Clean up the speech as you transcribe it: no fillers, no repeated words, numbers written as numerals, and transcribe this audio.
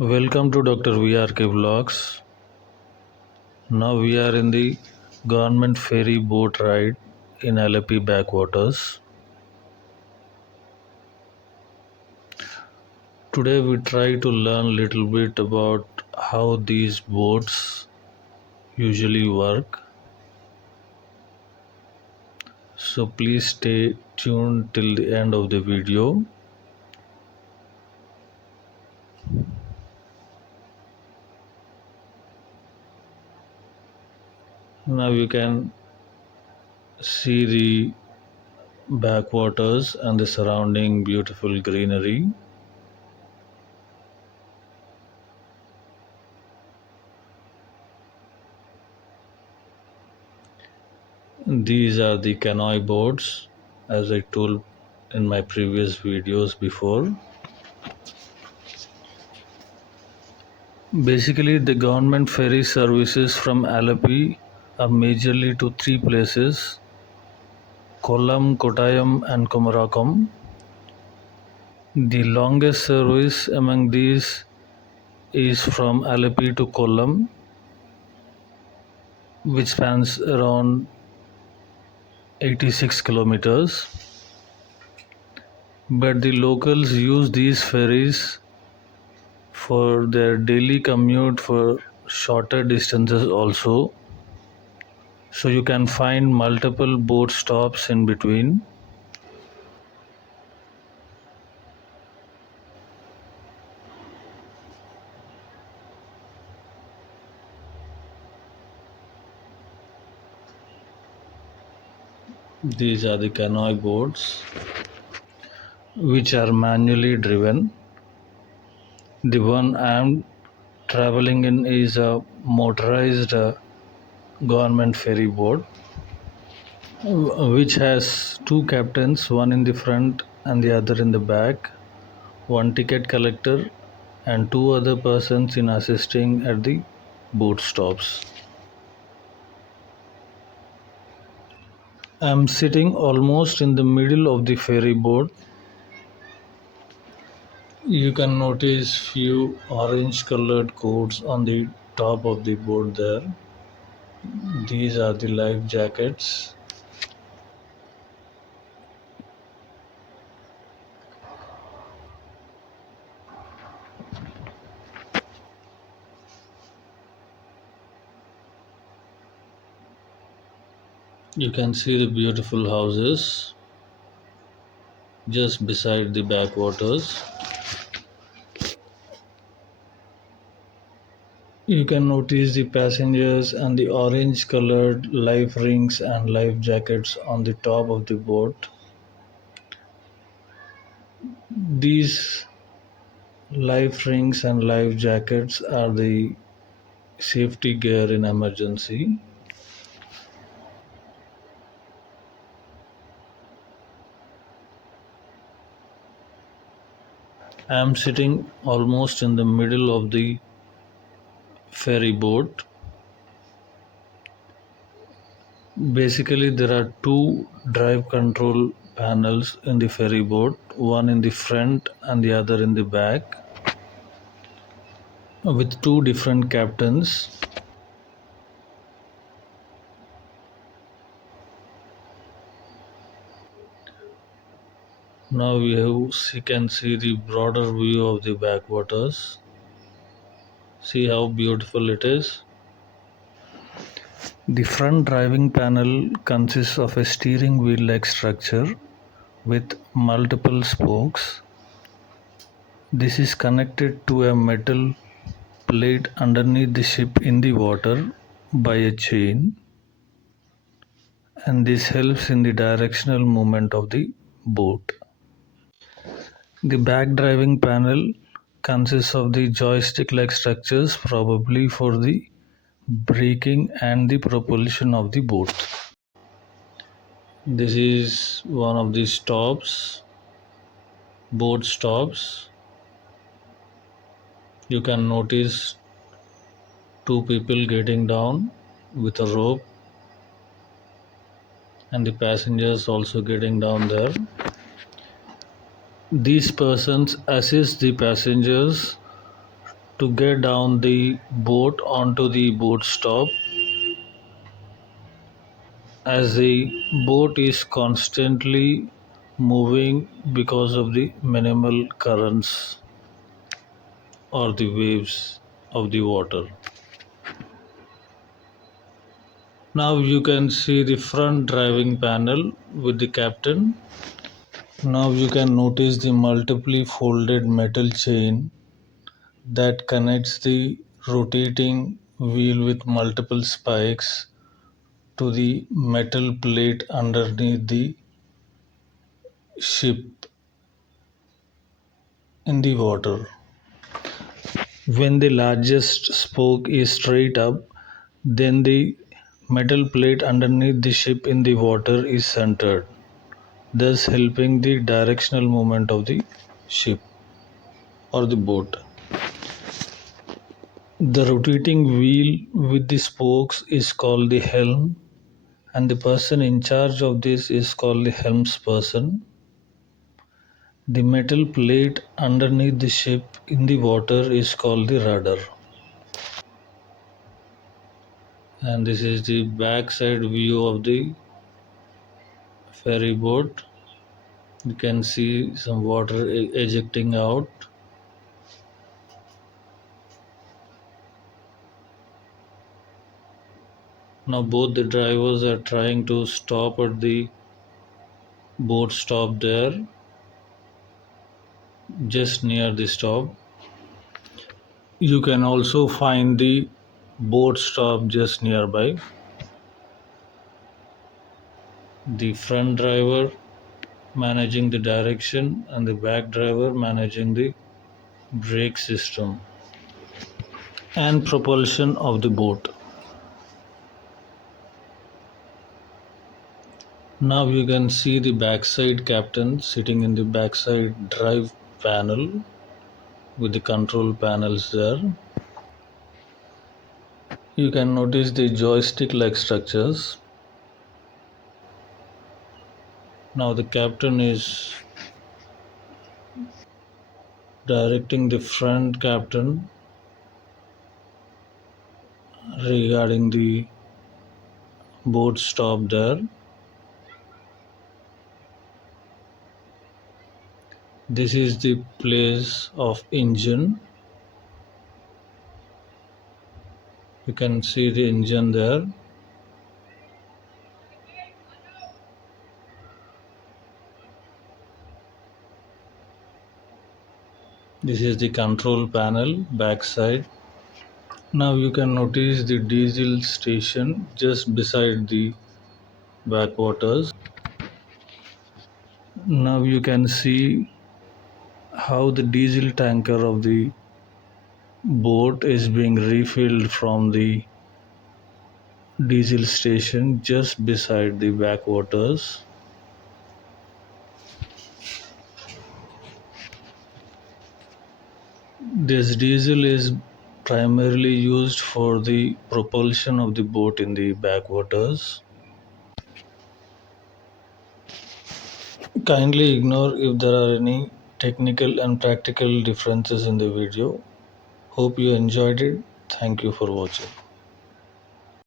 Welcome to drvrkvlogs. Now we are in the government ferry boat ride in Alleppey backwaters. Today we try to learn a little bit about how these boats usually work. So please stay tuned till the end of the video. Now you can see the backwaters and the surrounding beautiful greenery. These are the canoe boats, as I told in my previous videos before. Basically, the government ferry services from Alleppey are majorly to three places: Kollam, Kottayam and Kumarakom. The longest service among these is from Alleppey to Kollam, which spans around 86 kilometers. But the locals use these ferries for their daily commute for shorter distances also. So you can find multiple boat stops in between. These are the canoe boats, which are manually driven. The one I am traveling in is a motorized government ferry boat, which has two captains, one in the front and the other in the back, one ticket collector, and two other persons in assisting at the boat stops. I am sitting almost in the middle of the ferry boat. You can notice few orange colored coats on the top of the boat there. These are the life jackets. You can see the beautiful houses just beside the backwaters. You can notice the passengers and the orange colored life rings and life jackets on the top of the boat. These life rings and life jackets are the safety gear in emergency. I am sitting almost in the middle of the ferry boat. Basically, there are two drive control panels in the ferry boat, one in the front and the other in the back, with two different captains. Now you can see the broader view of the backwaters. See how beautiful it is. The front driving panel consists of a steering wheel like structure with multiple spokes. This is connected to a metal plate underneath the ship in the water by a chain, and this helps in the directional movement of the boat. The back driving panel consists of the joystick like structures, probably for the braking and the propulsion of the boat. This is one of the stops, boat stops. You can notice two people getting down with a rope, and the passengers also getting down there. These persons assist the passengers to get down the boat onto the boat stop, as the boat is constantly moving because of the minimal currents or the waves of the water. Now you can see the front driving panel with the captain. Now you can notice the multiply folded metal chain that connects the rotating wheel with multiple spikes to the metal plate underneath the ship in the water. When the largest spoke is straight up, then the metal plate underneath the ship in the water is centered, thus helping the directional movement of the ship or the boat. The rotating wheel with the spokes is called the helm, and the person in charge of this is called the helmsperson. The metal plate underneath the ship in the water is called the rudder. And this is the backside view of the ferry boat. You can see some water ejecting out. Now both the drivers are trying to stop at the boat stop there, just near the stop. You can also find the boat stop just nearby. The front driver managing the direction and the back driver managing the brake system and propulsion of the boat. Now you can see the backside captain sitting in the backside drive panel with the control panels there. You can notice the joystick like structures. Now the captain is directing the front captain regarding the boat stop there. This is the place of engine. You can see the engine there. This is the control panel backside. Now you can notice the diesel station just beside the backwaters. Now you can see how the diesel tanker of the boat is being refilled from the diesel station just beside the backwaters. This diesel is primarily used for the propulsion of the boat in the backwaters. Kindly ignore if there are any technical and practical differences in the video. Hope you enjoyed it. Thank you for watching.